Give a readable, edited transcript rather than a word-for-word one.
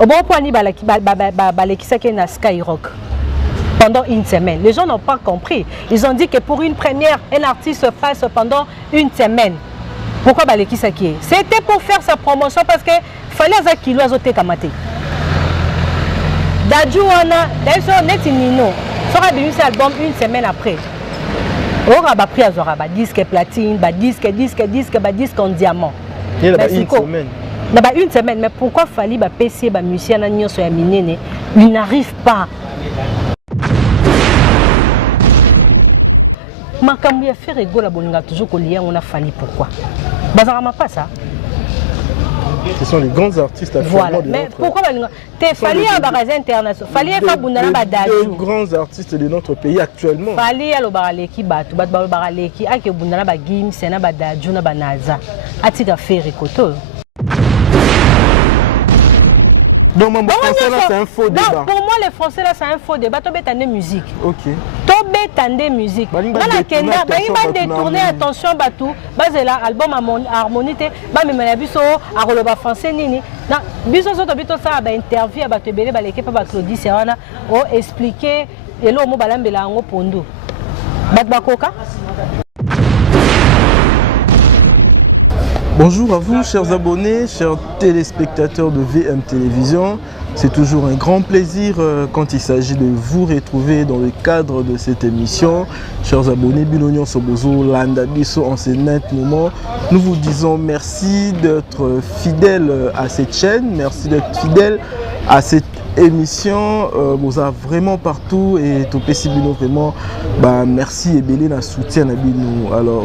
Au bon point, il y a Skyrock. Pendant une semaine. Les gens n'ont pas compris. Ils ont dit que pour une première, un artiste se passe pendant une semaine. Pourquoi Baleki Sakie? C'était pour faire sa promotion parce que fallait un kilo azote kamate. Dadjouana, d'ailleurs, Netinino, sera venu cet album une semaine après. On a pris à Zora, disque platine, disque en diamant. Il y a une semaine. Une semaine, mais pourquoi fallait PC, musicien, il n'arrive pas. Makambu ya faire rigoler bolinga toujours collier on a fallu pourquoi bazarama pas ça. Ce sont les grands artistes actuellement. Voilà. Mais pourquoi balinga te fallu un bagage international fallu fa bundana badaju les grands artistes de notre pays actuellement. Fallu alo baraleki batu bat baraleki ake bundana ba gim sena badaju na banaza atida faire koto. Donc, mon français là, c'est un faux débat. Pour moi, les français là, c'est un faux débat. Tu as musique. Ok. Tu as musique. Tu as détourné attention à tout. Tu as album harmonie. Tu as un français. Tu as une interview à l'équipe de Claudie Serrana pour expliquer et là, on va pondo. Bonjour à vous, chers abonnés, chers téléspectateurs de VM Télévision. C'est toujours un grand plaisir quand il s'agit de vous retrouver dans le cadre de cette émission. Chers abonnés, Binonion Sobozo, Landa Biso en ce net moment. Nous vous disons merci d'être fidèles à cette chaîne, merci d'être fidèles à cette émission. Vous avez vraiment partout et tout Bino vraiment, merci et belé na soutien à Bino. Alors,